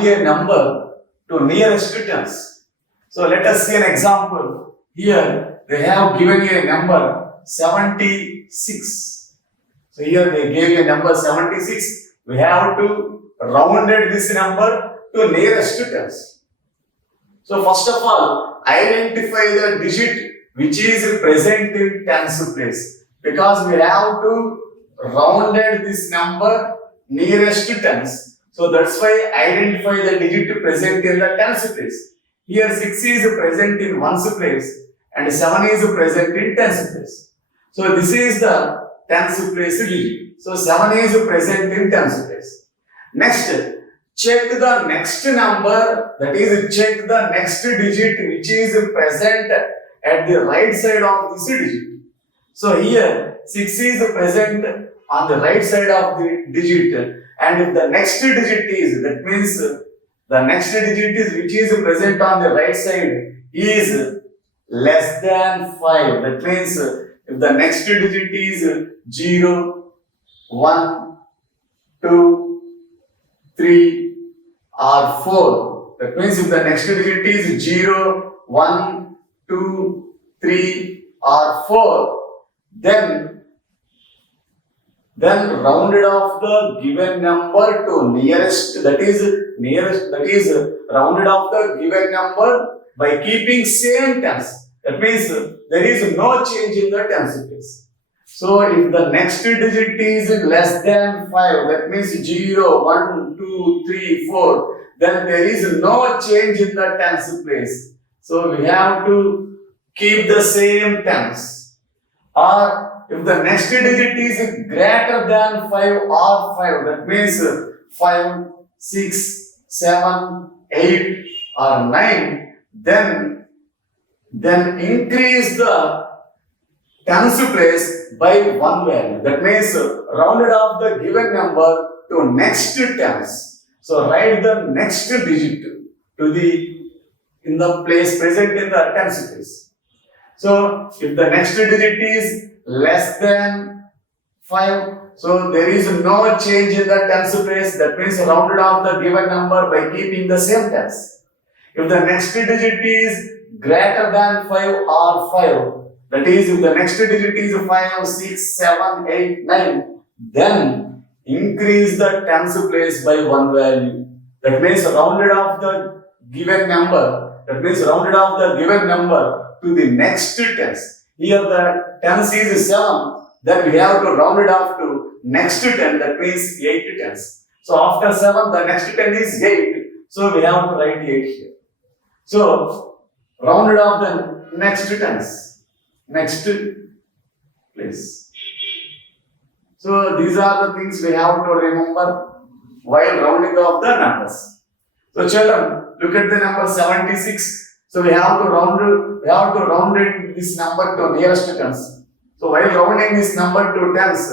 a number to nearest to tens. So let us see an example. Here they have given you a number 76. So here they gave you a number 76. We have to rounded this number to nearest to tens. So first of all, identify the digit which is present in tens place, because we have to rounded this number nearest to tens. So that's why identify the digit present in the tens place. Here 6 is present in ones place and 7 is present in tens place. So this is the tens place digit. So 7 is present in tens place. Next, check the next number, that is check the next digit which is present at the right side of this digit. So here 6 is present on the right side of the digit, and if the next digit is, that means the next digit is which is present on the right side is less than 5. That means if the next digit is 0, 1, 2, 3 or 4. That means if the next digit is 0, 1, 2, 3 or 4, then rounded off the given number to nearest, that is rounded off the given number by keeping same tens. That means there is no change in the tens place. So if the next digit is less than 5, that means 0, 1, 2, 3, 4, then there is no change in the tens place. So we have to keep the same tens. Or if the next digit is greater than 5 or 5, that means 5, 6, 7, 8 or 9, then increase the tens place by 1 value. That means rounded off the given number to next tens. So write the next digit to in the place present in the tens place. So if the next digit is less than 5, so there is no change in the tens place. That means rounded off the given number by keeping the same tens. If the next digit is greater than 5 or 5, that is if the next digit is 5, 6, 7, 8, 9, then increase the tens place by 1 value. That means rounded off the given number. That means rounded off the given number to the next tens. Here the tens is 7, then we have to round it off to next 10, that means 8 tens. So after 7, the next 10 is 8. So we have to write 8 here. So rounded off the next tens. Next place. So these are the things we have to remember while rounding off the numbers. So children, look at the number 76. So we have to round this number to nearest tens. So while rounding this number to tens,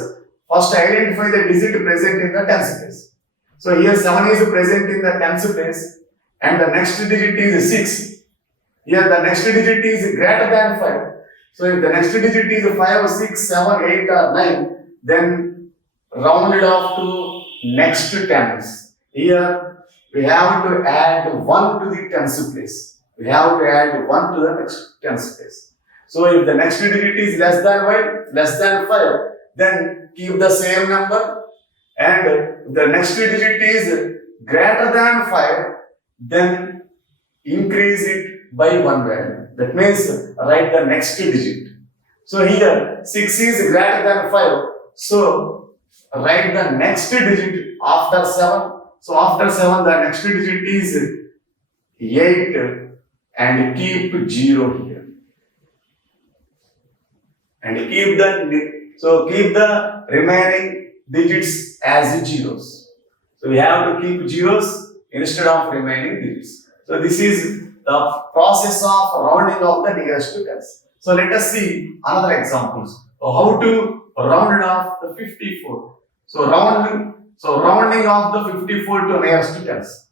first identify the digit present in the tens place. So here 7 is present in the tens place and the next digit is 6. Here the next digit is greater than 5. So if the next digit is 5, 6, 7, 8 or 9, then round it off to next tens. Here we have to add 1 to the tens place. We have to add 1 to the next tens place. So if the next digit is less than 5, then keep the same number. And if the next digit is greater than 5, then increase it by 1 value. That means write the next digit. So here 6 is greater than 5. So write the next digit after 7. So after 7 the next digit is 8 and keep 0 here. And keep the remaining digits as zeros. So we have to keep zeros instead of remaining digits. So this is the process of rounding off the nearest to tens. So let us see another examples. So how to round off the 54. So rounding off the 54 to nearest to tens.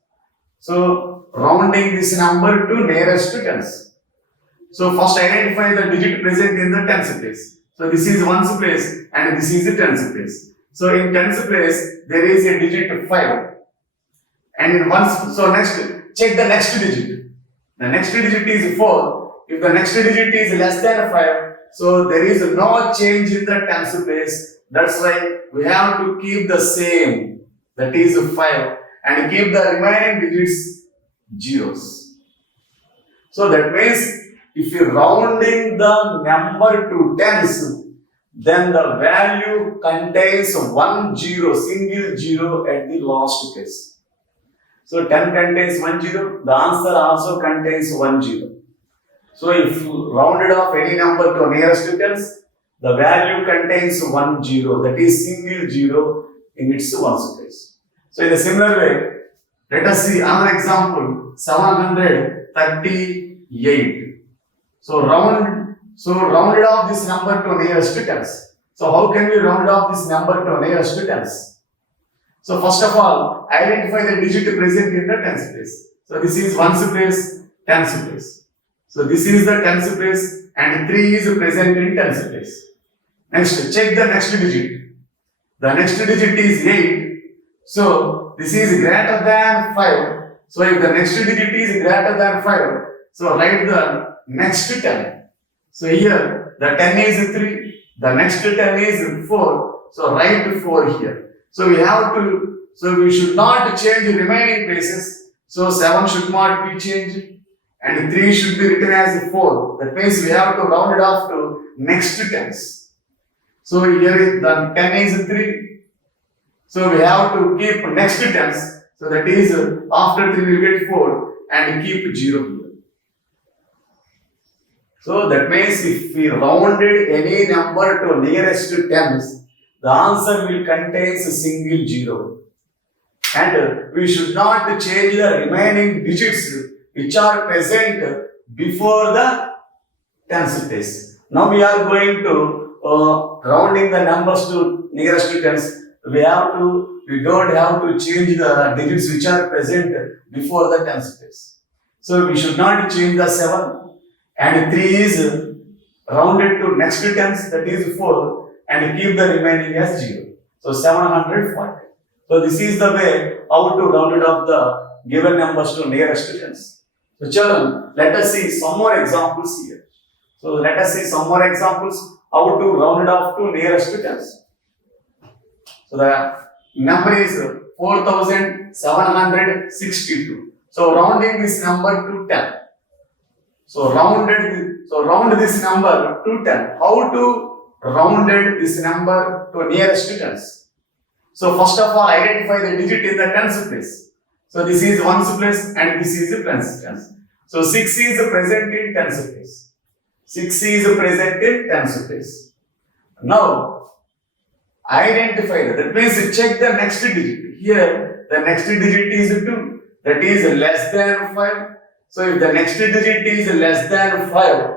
So rounding this number to nearest to tens. So first identify the digit present in the tens place. So this is ones place and this is the tens place. So in tens place there is a digit 5. And in ones, so next check the next digit. The next digit is 4. If the next digit is less than 5, so there is no change in the tens place. That's why we have to keep the same, that is 5, and keep the remaining digits zeros. So that means if you rounding the number to tens, then the value contains 1 0, single 0 at the last case. So 10 contains 1 0, the answer also contains 1 0. So if you rounded off any number to nearest to tens, the value contains 1 0, that is single 0 in its ones place. So in a similar way, let us see another example, 738. So rounded off this number to nearest to tens. So how can we round off this number to nearest to tens? So first of all, identify the digit present in the tens place. So this is ones place, tens place. So this is the tens place and 3 is present in tens place. Next, check the next digit. The next digit is 8. So this is greater than 5. So if the next digit is greater than 5, so write the next 10. So here the 10 is 3, the next 10 is 4. So write 4 here. So we should not change remaining places. So 7 should not be changed and 3 should be written as 4. That means we have to round it off to next tens. So here is the 10 is 3. So we have to keep next tens. So that is after 3 we will get 4 and keep 0 here. So that means if we rounded any number to nearest to tens, the answer will contain a single 0. And we should not change the remaining digits which are present before the tens place. Now we are going to rounding the numbers to nearest to tens. We don't have to change the digits which are present before the tens place. So we should not change the 7. And 3 is rounded to next tens, that is 4, and keep the remaining as 0. So 740. So this is the way how to round it off the given numbers to nearest tens. So children, let us see some more examples here. So let us see some more examples how to round it off to nearest tens. So the number is 4762. So rounding this number to 10. So round this number to 10. How to rounded this number to nearest tens? So first of all, identify the digit in the tens place. So this is ones place and this is the tens. So 6 is present in tens place. 6 is present in tens place. Now identify that means check the next digit. Here the next digit is 2. That is less than 5. So if the next digit is less than 5,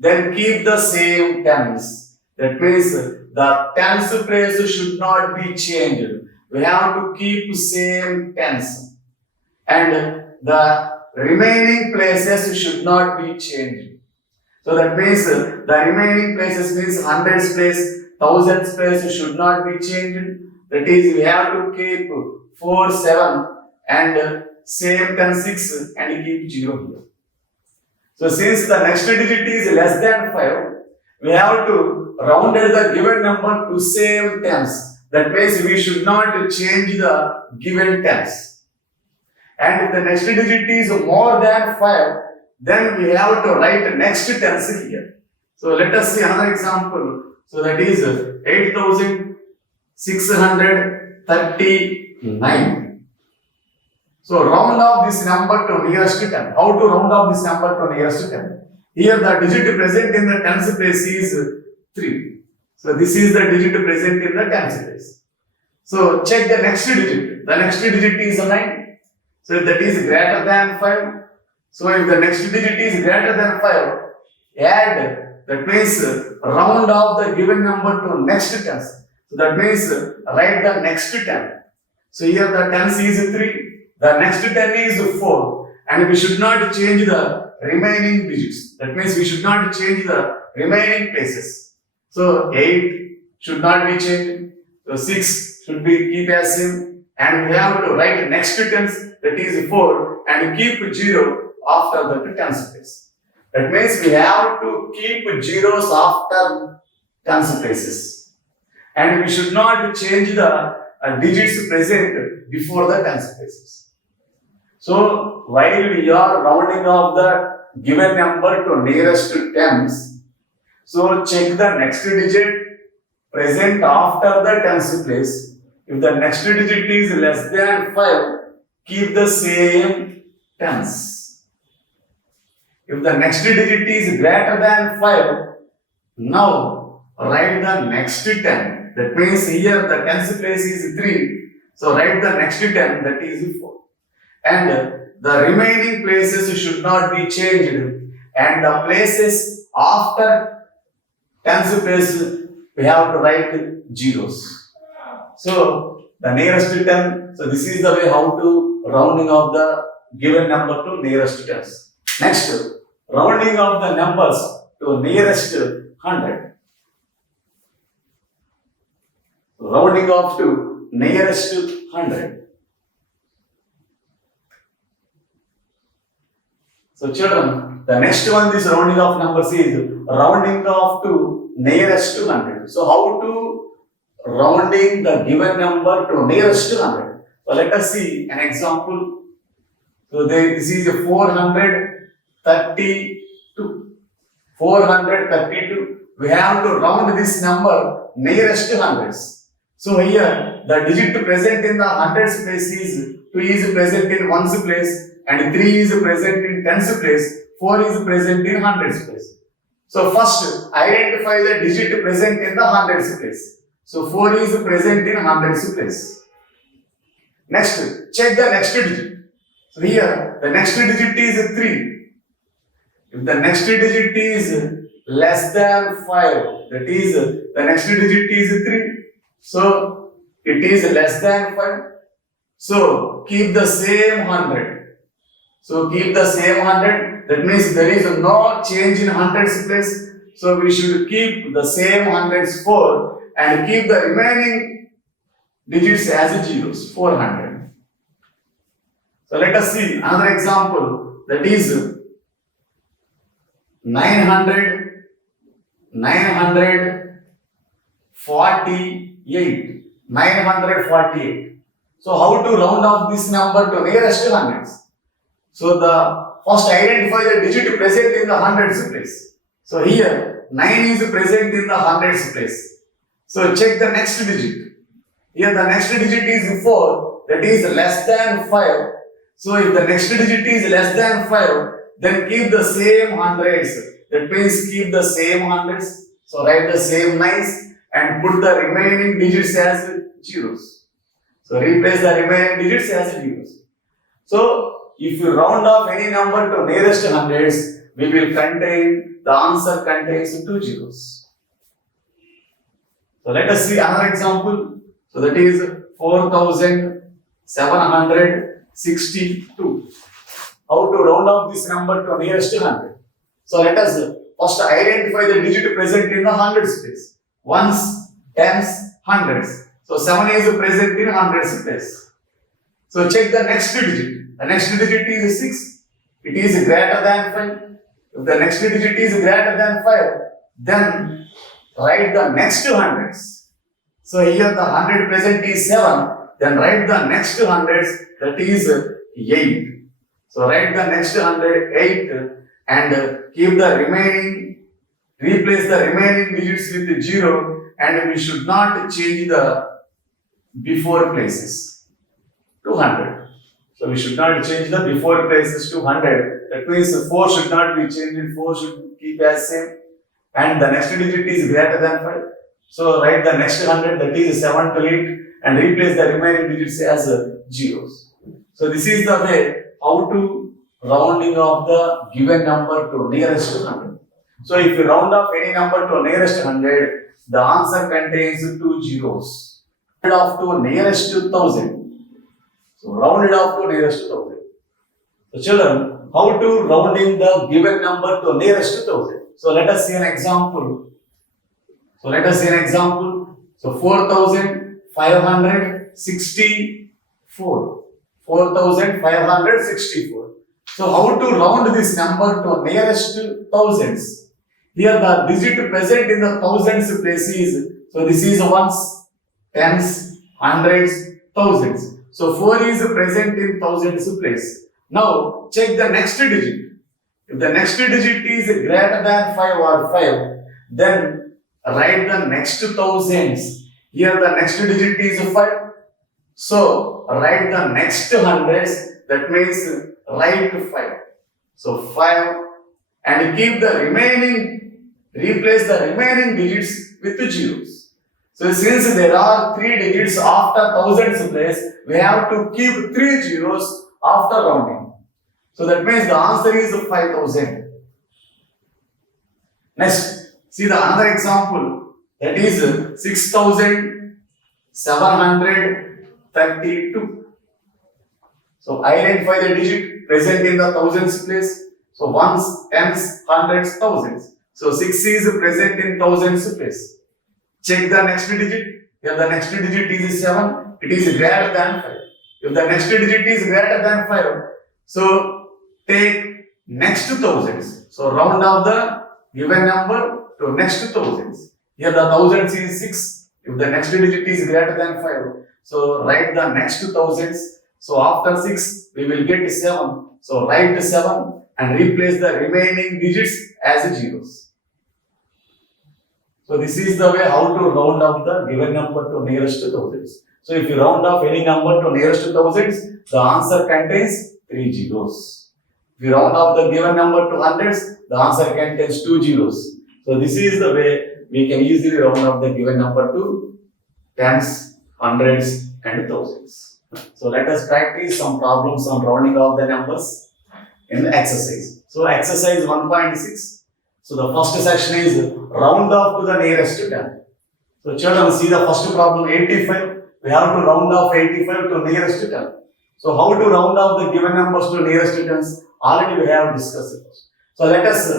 then keep the same tens. That means the tens place should not be changed. We have to keep same tens. And the remaining places should not be changed. So that means the remaining places means hundreds place, thousands place should not be changed. That is, we have to keep 4, 7 and same 10, 6 and keep 0 here. So since the next digit is less than 5, we have to round the given number to same tens. That means we should not change the given tens. And if the next digit is more than 5, then we have to write next tens here. So let us see another example. So that is 8639. So round off this number to nearest 10. How to round off this number to nearest 10? Here the digit present in the tens place is 3. So this is the digit present in the tens place. So check the next digit. The next digit is 9. So if that is greater than 5. So if the next digit is greater than 5, add. That means round off the given number to next tens. So that means write the next 10. So here the tens is 3. The next 10 is 4. And we should not change the remaining digits. That means we should not change the remaining places. So 8 should not be changed. So 6 should be keep as same. And we have to write next tens, that is 4, and keep 0 after the tens place. That means we have to keep zeros after tens places. And we should not change the digits present before the tens places. So while we are rounding off the given number to nearest tens, so check the next digit present after the tens place. If the next digit is less than 5, keep the same tens. If the next digit is greater than 5, now write the next 10. That means here the tens place is 3. So write the next 10, that is 4. And the remaining places should not be changed. And the places after tens place, we have to write zeros. So the nearest 10, so this is the way how to rounding of the given number to nearest tens. Next, rounding of the numbers to nearest 100. Rounding off to nearest 100. So children, the next one, this rounding off numbers is rounding off to nearest 100. So how to rounding the given number to nearest 100? So let us see an example. So this is 432. 432. We have to round this number nearest hundreds. So here the digit present in the hundreds place is 2 is present in ones place, and 3 is present in tens place, 4 is present in hundreds place. So first identify the digit present in the hundreds place. So 4 is present in hundreds place. Next, check the next digit. So here the next digit is 3. If the next digit is less than 5, that is the next digit is 3. So it is less than 5. So keep the same 100. So keep the same 100. That means there is no change in hundreds place. So we should keep the same hundreds 4 and keep the remaining digits as zeros, 400. So let us see another example, that is 948. 948. So how to round off this number to nearest hundreds? So the first identify the digit present in the hundreds place. So here 9 is present in the hundreds place. So check the next digit. Here the next digit is 4, that is less than 5. So if the next digit is less than 5, then keep the same hundreds. That means keep the same hundreds. So write the same 9s and put the remaining digits as zeros. So replace the remaining digits as zeros. So if you round off any number to nearest hundreds, we will contain, the answer contains 2 zeros. So let us see another example. So that is 4762. How to round off this number to nearest 100? So let us first identify the digit present in the hundreds place. Ones, tens, hundreds. So 7 is present in hundreds place. So check the next digit. The next digit is 6. It is greater than 5. If the next digit is greater than 5, then write the next hundreds. So here the 100 present is 7. Then write the next hundreds, that is 8. So write the next 108 and keep the remaining, replace the remaining digits with 0, and we should not change the before places to 100. So we should not change the before places to 100. That means 4 should not be changed, 4 should keep as same. And the next digit is greater than 5. So write the next 100, that is 7 to 8, and replace the remaining digits as zeros. So this is the way how to rounding of the given number to nearest 100. So if you round off any number to nearest 100, the answer contains 2 zeros. Round off to nearest 1000. So round it off to nearest 1000. So children, how to rounding the given number to nearest 1000? So let us see an example. So 4564. 4564. So how to round this number to nearest thousands? Here the digit present in the thousands place is, so this is ones, tens, hundreds, thousands. So 4 is present in thousands place. Now check the next digit. If the next digit is greater than 5 or 5, then write the next thousands. Here the next digit is 5. So write the next hundreds, that means write 5. So 5, and keep the remaining, replace the remaining digits with zeros. So since there are 3 digits after thousands place, we have to keep 3 zeros after rounding. So that means the answer is 5000. Next, see the another example, that is 6732. So identify the digit present in the thousands place. So ones, tens, hundreds, thousands. So 6 is present in thousands place. Check the next digit. If the next digit is 7, it is greater than 5. If the next digit is greater than 5, so take next to thousands. So round off the given number to next to thousands. Here the thousands is 6. If the next digit is greater than 5, so write the next to thousands. So after 6, we will get 7. So write 7 and replace the remaining digits as zeros. So this is the way how to round off the given number to nearest to thousands. So if you round off any number to nearest to thousands, the answer contains 3 zeros. If you round off the given number to hundreds, the answer contains 2 zeros. So this is the way we can easily round off the given number to tens, hundreds, and thousands. So let us practice some problems on rounding off the numbers in the exercise. So exercise 1.6. So the first section is round off to the nearest 10. So children, see the first problem 85. We have to round off 85 to nearest 10. So how to round off the given numbers to nearest tens? Already we have discussed it. So let us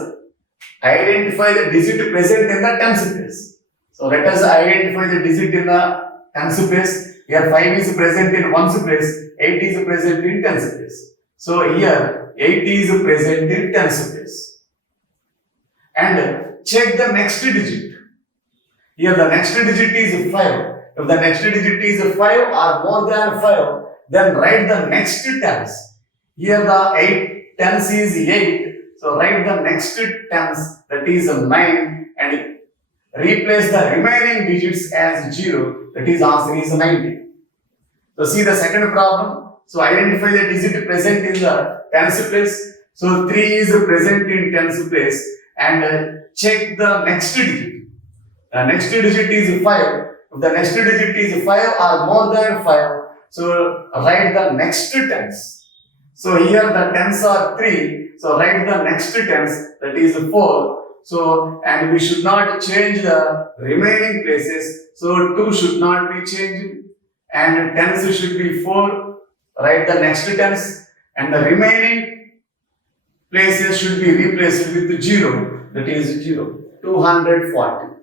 identify the digit present in the tens place. So let us identify the digit in the tens place. Here 5 is present in ones place, 8 is present in tens place. So here 8 is present in tens place. And check the next digit. Here the next digit is 5. If the next digit is 5 or more than 5, then write the next tens. Here the 8 tens is 8. So write the next tens, that is 9, and replace the remaining digits as 0. That is answer is 90. So see the second problem. So identify the digit present in the tens place. So 3 is present in tens place, and check the next digit. The next digit is 5. If the next digit is 5 or more than 5, so write the next tens. So here the tens are 3. So write the next tens, that is 4. So, and we should not change the remaining places. So, 2 should not be changed. And tens should be 4. Write the next tens. And the remaining places should be replaced with 0. That is 0. 240.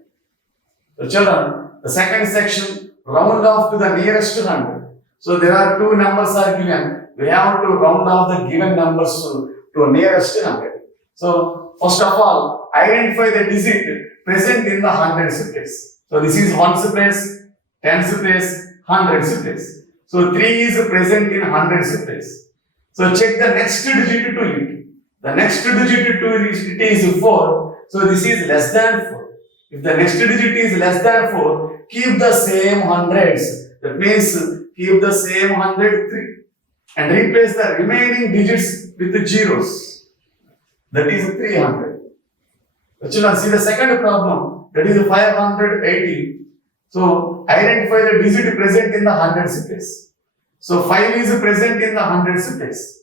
So, children, the second section, round off to the nearest 100. So, there are 2 numbers are given. We have to round off the given numbers to nearest 100. So, first of all, identify the digit present in the hundreds place. So, this is ones place, tens place, hundreds place. So, 3 is present in hundreds place. So, check the next digit to it. The next digit to it is 4. So, this is less than 4. If the next digit is less than 4, keep the same hundreds. That means keep the same 103 and replace the remaining digits with the zeros. That is 300. Children, see the second problem. That is 580. So identify the digit present in the hundreds place. So 5 is present in the hundreds place.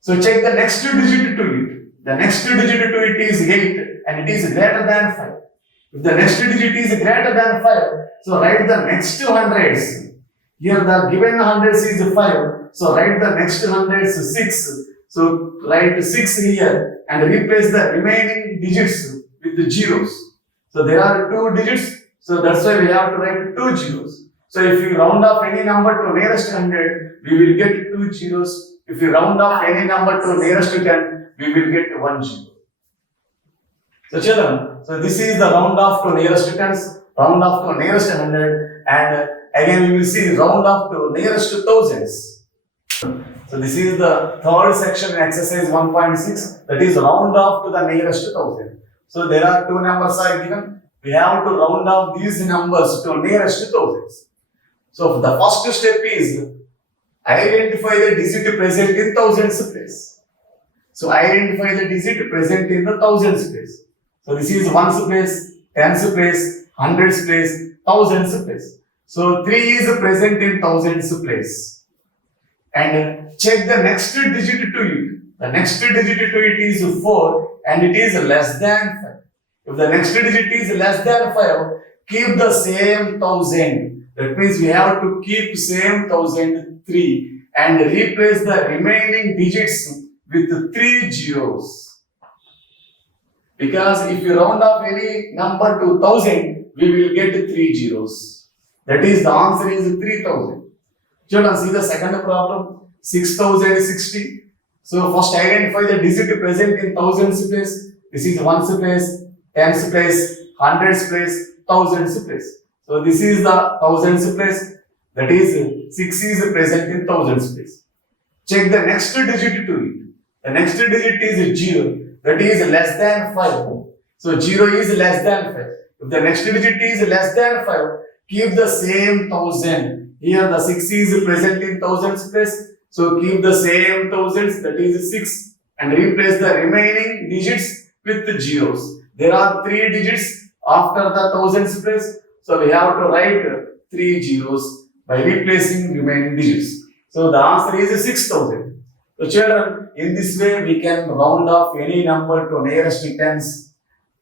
So check the next digit to it. The next digit to it is 8 and it is greater than 5. If the next digit is greater than 5, so write the next hundreds. Here the given hundreds is 5, so write the next hundreds 6. So write 6 here and replace the remaining digits with the zeros. So there are 2 digits, so that's why we have to write 2 zeros. So if we round off any number to nearest 100, we will get 2 zeros. If we round off any number to nearest 10, we will get 1 zero. So children, so this is the round off to nearest tens, round off to nearest 100, and again we will see round off to nearest thousands. So this is the third section in exercise 1.6, that is round off to the nearest 1000. So there are 2 numbers are given. We have to round off these numbers to nearest thousands. So the first step is identify the digit present in thousands place. So identify the digit present in the thousands place. So this is ones place, tens place, hundreds place, thousands place. So 3 is present in thousands place. And check the next digit to it. The next digit to it is 4 and it is less than 5. If the next digit is less than 5, keep the same 1000. That means we have to keep same 1003 and replace the remaining digits with 3 zeros. Because if you round off any number to 1000, we will get 3 zeros. That is, the answer is 3000. Children, see the second problem, 6060. So first identify the digit present in thousands place. This is ones place, tens place, hundreds place, thousands place. So this is the thousands place. That is 6 is present in thousands place. Check the next digit to it. The next digit is 0. That is less than 5. So 0 is less than 5. If the next digit is less than 5, keep the same 1000. Here the 6 is present in thousands place. So keep the same thousands, that is 6, and replace the remaining digits with the zeros. There are 3 digits after the thousands place. So we have to write 3 zeros by replacing remaining digits. So the answer is 6000. So children, in this way we can round off any number to nearest tens,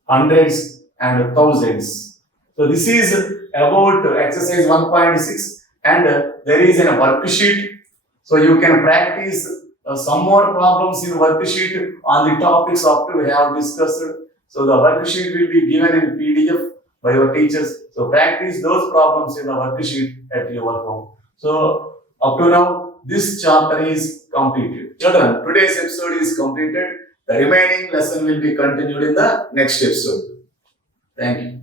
hundreds and thousands. So this is about exercise 1.6 and there is a worksheet. So you can practice some more problems in worksheet on the topics after we have discussed. So the worksheet will be given in PDF by your teachers. So practice those problems in the worksheet at your home. So up to now, this chapter is completed. Children, today's episode is completed. The remaining lesson will be continued in the next episode. Thank you.